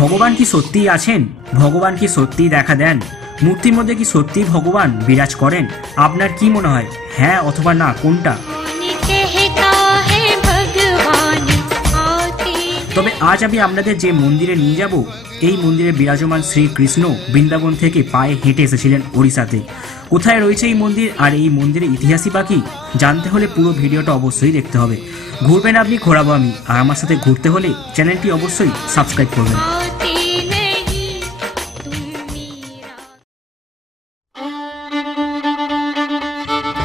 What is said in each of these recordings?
ভগবান কি সত্যিই আছেন? ভগবান কি সত্যিই দেখা দেন? মূর্তির মধ্যে কি সত্যিই ভগবান বিরাজ করেন? আপনার কি মনে হয়, হ্যাঁ অথবা না, কোনটা? তবে আজ আমি আপনাদের যে মন্দিরে নিয়ে যাব, এই মন্দিরে বিরাজমান শ্রীকৃষ্ণ বৃন্দাবন থেকে পায়ে হেঁটে এসেছিলেন ওড়িশাতে। কোথায় রয়েছে এই মন্দির আর এই মন্দিরের ইতিহাসই বাকি জানতে হলে পুরো ভিডিওটা অবশ্যই দেখতে হবে। ঘুরবেন আপনি, ঘোরাবো আমি, আর আমার সাথে ঘুরতে হলে চ্যানেলটি অবশ্যই সাবস্ক্রাইব করবেন।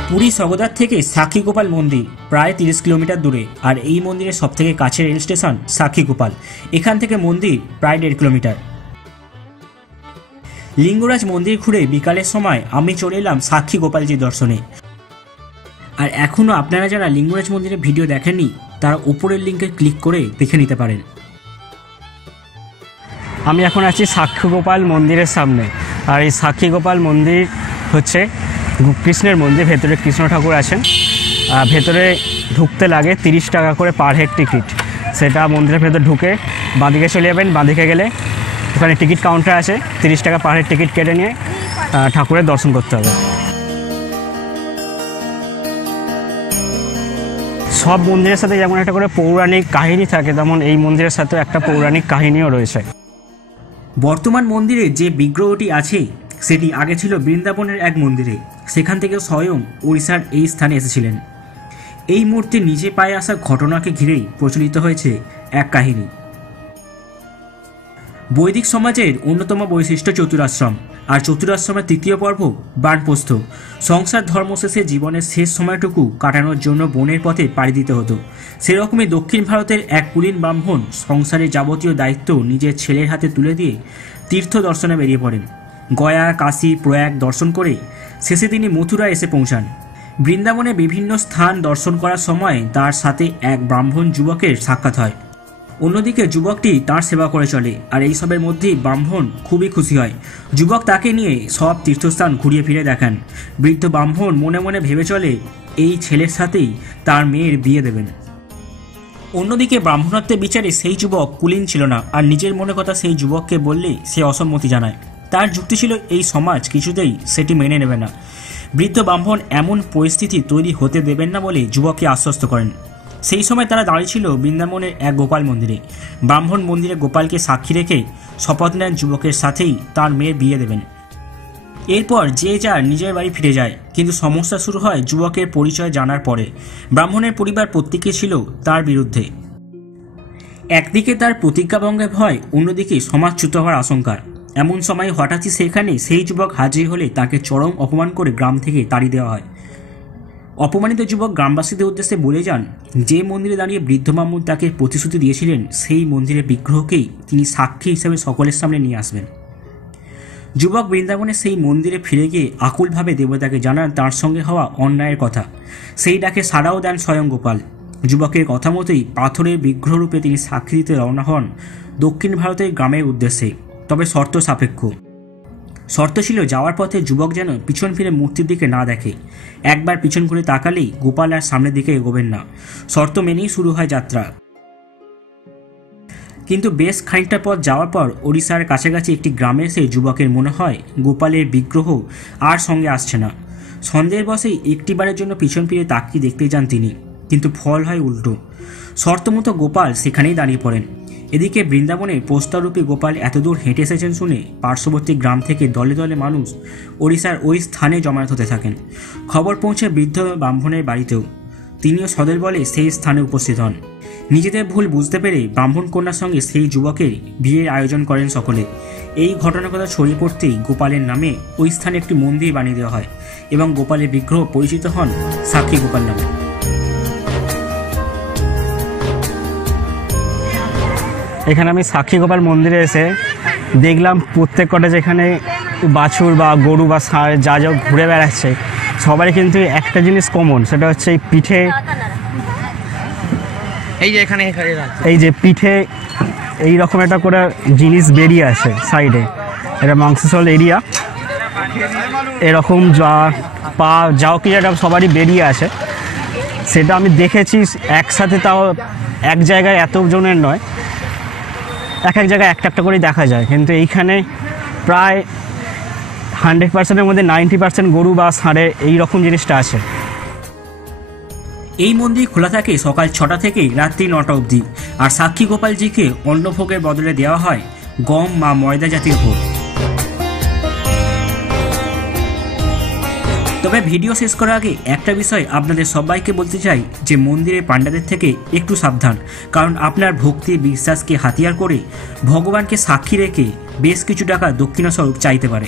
পুরী সগদার থেকে সাক্ষীগোপাল মন্দির প্রায় 30 কিলোমিটার দূরে, আর এই মন্দিরের সবথেকে কাছের রেল স্টেশন সাক্ষীগোপাল। এখান থেকে মন্দির প্রায় 1.5 কিলোমিটার। লিঙ্গরাজ মন্দির ঘুরে বিকালের সময় আমি চলে এলাম সাক্ষীগোপালজির দর্শনে। আর এখনও আপনারা যারা লিঙ্গরাজ মন্দিরের ভিডিও দেখেননি তারা উপরের লিঙ্কে ক্লিক করে দেখে নিতে পারেন। আমি এখন আছি সাক্ষীগোপাল মন্দিরের সামনে, আর এই সাক্ষীগোপাল মন্দির হচ্ছে কৃষ্ণের মন্দির। ভেতরে কৃষ্ণ ঠাকুর আছেন। ভেতরে ঢুকতে লাগে 30 টাকা করে পার হেড টিকিট। সেটা মন্দিরের ভেতর ঢুকে বাঁদিকে চলে যাবেন। বাঁদিকে গেলে ওখানে টিকিট কাউন্টার আছে, 30 টাকা পার হেড টিকিট কেটে নিয়ে ঠাকুরের দর্শন করতে হবে। সব মন্দিরের সাথে যেমন একটা করে পৌরাণিক কাহিনী থাকে, তেমন এই মন্দিরের সাথেও একটা পৌরাণিক কাহিনীও রয়েছে। বর্তমান মন্দিরে যে বিগ্রহটি আছে সেটি আগে ছিল বৃন্দাবনের এক মন্দিরে। সেখান থেকে স্বয়ং ওড়িশার এই স্থানে এসেছিলেন। এই মূর্তির নিজে পায়ে আসা ঘটনাকে ঘিরেই প্রচলিত হয়েছে এক কাহিনী। বৈদিক সমাজের অন্যতম বৈশিষ্ট্য চতুরাশ্রম, আর চতুরাশ্রমের তৃতীয় পর্ব বানপ্রস্থ। সংসার ধর্ম শেষে জীবনের শেষ সময়টুকু কাটানোর জন্য বনের পথে পাড়ি দিতে হতো। সেরকমই দক্ষিণ ভারতের এক কুলীন ব্রাহ্মণ সংসারের যাবতীয় দায়িত্ব নিজের ছেলের হাতে তুলে দিয়ে তীর্থ দর্শনে বেরিয়ে পড়েন। গয়া, কাশী, প্রয়াগ দর্শন করে শেষে তিনি মথুরা এসে পৌঁছান। বৃন্দাবনে বিভিন্ন স্থান দর্শন করার সময় তার সাথে এক ব্রাহ্মণ যুবকের সাক্ষাৎ হয়। অন্যদিকে যুবকটি তার সেবা করে চলে, আর এইসবের মধ্যেই ব্রাহ্মণ খুবই খুশি হয়। যুবক তাকে নিয়ে সব তীর্থস্থান ঘুরিয়ে ফিরে দেখান। বৃদ্ধ ব্রাহ্মণ মনে মনে ভেবে চলে এই ছেলের সাথেই তার মেয়ের বিয়ে দেবেন। অন্যদিকে ব্রাহ্মণত্বের বিচারে সেই যুবক কুলীন ছিল না, আর নিজের মনে কথা সেই যুবককে বললে সে অসম্মতি জানায়। তার যুক্তি ছিল এই সমাজ কিছুতেই সেটি মেনে নেবে না। বৃদ্ধ ব্রাহ্মণ এমন পরিস্থিতি তৈরি হতে দেবেন না বলে যুবককে আশ্বস্ত করেন। সেই সময় তারা দাঁড়িয়েছিল বৃন্দাবনের এক গোপাল মন্দিরে। ব্রাহ্মণ মন্দিরে গোপালকে সাক্ষী রেখে শপথ নেন যুবকের সাথেই তার মেয়ের বিয়ে দেবেন। এরপর যে যার নিজের বাড়ি ফিরে যায়, কিন্তু সমস্যা শুরু হয় যুবকের পরিচয় জানার পরে। ব্রাহ্মণের পরিবার প্রত্যেকে ছিল তার বিরুদ্ধে। একদিকে তার প্রতিজ্ঞাভঙ্গের ভয়, অন্যদিকে সমাজচ্যুত হওয়ার আশঙ্কা। এমন সময় হঠাৎই সেখানে সেই যুবক হাজির হলে তাকে চরম অপমান করে গ্রাম থেকে তাড়িয়ে দেওয়া হয়। অপমানিত যুবক গ্রামবাসীদের উদ্দেশ্যে বলে যান যে মন্দিরে দাঁড়িয়ে বৃদ্ধ ব্রাহ্মণ তাকে প্রতিশ্রুতি দিয়েছিলেন সেই মন্দিরের বিগ্রহকেই তিনি সাক্ষী হিসেবে সকলের সামনে নিয়ে আসবেন। যুবক বৃন্দাবনের সেই মন্দিরে ফিরে গিয়ে আকুলভাবে দেবতাকে জানান তার সঙ্গে হওয়া অন্যায়ের কথা। সেই ডাকে সাড়াও দেন স্বয়ং গোপাল। যুবকের কথা মতোই পাথরের বিগ্রহরূপে তিনি সাক্ষী দিতে রওনা হন দক্ষিণ ভারতের গ্রামের উদ্দেশ্যে, তবে শর্ত সাপেক্ষ। শর্ত ছিল যাওয়ার পথে যুবক যেন পিছন ফিরে মূর্তির দিকে না দেখে। একবার পিছন ঘুরে তাকালেই গোপাল আর সামনের দিকে এগোবেন না। শর্ত মেনেই শুরু হয় যাত্রা। কিন্তু বেশ খানিকটা পথ যাওয়ার পর ওড়িশার কাছাকাছি একটি গ্রামে এসে যুবকের মনে হয় গোপালের বিগ্রহ আর সঙ্গে আসছে না। সন্দেহের বশেই একটিবারের জন্য পিছন ফিরে তাকিয়ে দেখতে যান তিনি, কিন্তু ফল হয় উল্টো। শর্তমতো গোপাল সেখানেই দাঁড়িয়ে পড়েন। এদিকে বৃন্দাবনে প্রস্তরূপী গোপাল এতদূর হেঁটে এসেছেন শুনে পার্শ্ববর্তী গ্রাম থেকে দলে দলে মানুষ ওড়িশার ওই স্থানে জমায়েত হতে থাকেন। খবর পৌঁছে বৃদ্ধ ব্রাহ্মণের বাড়িতেও। তিনিও সদল বলে সেই স্থানে উপস্থিত হন। নিজেদের ভুল বুঝতে পেরে ব্রাহ্মণ কন্যার সঙ্গে সেই যুবকের বিয়ের আয়োজন করেন সকলে। এই ঘটনার কথা ছড়িয়ে পড়তেই গোপালের নামে ওই স্থানে একটি মন্দির বানিয়ে দেওয়া হয় এবং গোপালের বিগ্রহ পরিচিত হন সাক্ষী গোপাল নামে। এখানে আমি সাক্ষীগোপাল মন্দিরে এসে দেখলাম প্রত্যেক কটা যেখানে বাছুর বা গরু বা ষাঁড় যা যা ঘুরে বেড়াচ্ছে সবারই কিন্তু একটা জিনিস কমন, সেটা হচ্ছে এই পিঠে, এই যে পিঠে এই রকম একটা করে জিনিস বেরিয়ে আসে সাইডে, এটা মাংসল এরিয়া, এরকম যা পা যাও কি যেটা সবারই বেরিয়ে আসে। সেটা আমি দেখেছি একসাথে, তাও এক জায়গায় এতজনের নয়, এক এক জায়গায় একটা একটা করেই দেখা যায়, কিন্তু এইখানে প্রায় 100%-এর মধ্যে 90% গরু বা ষাঁড়ে এই রকম জিনিসটা আছে। এই মন্দির খোলা থাকে সকাল 6টা থেকে রাত্রি 9টা অবধি। আর সাক্ষী গোপালজিকে অন্নভোগের বদলে দেওয়া হয় গম বা ময়দা জাতীয় ভোগ। তবে ভিডিও শেষ করার আগে একটা বিষয় আপনাদের সবাইকে বলতে চাই যে মন্দিরের পাণ্ডাদের থেকে একটু সাবধান, কারণ আপনার ভক্তি বিশ্বাসকে হাতিয়ার করে ভগবানকে সাক্ষী রেখে বেশ কিছু টাকা দক্ষিণা স্বরূপ চাইতে পারে।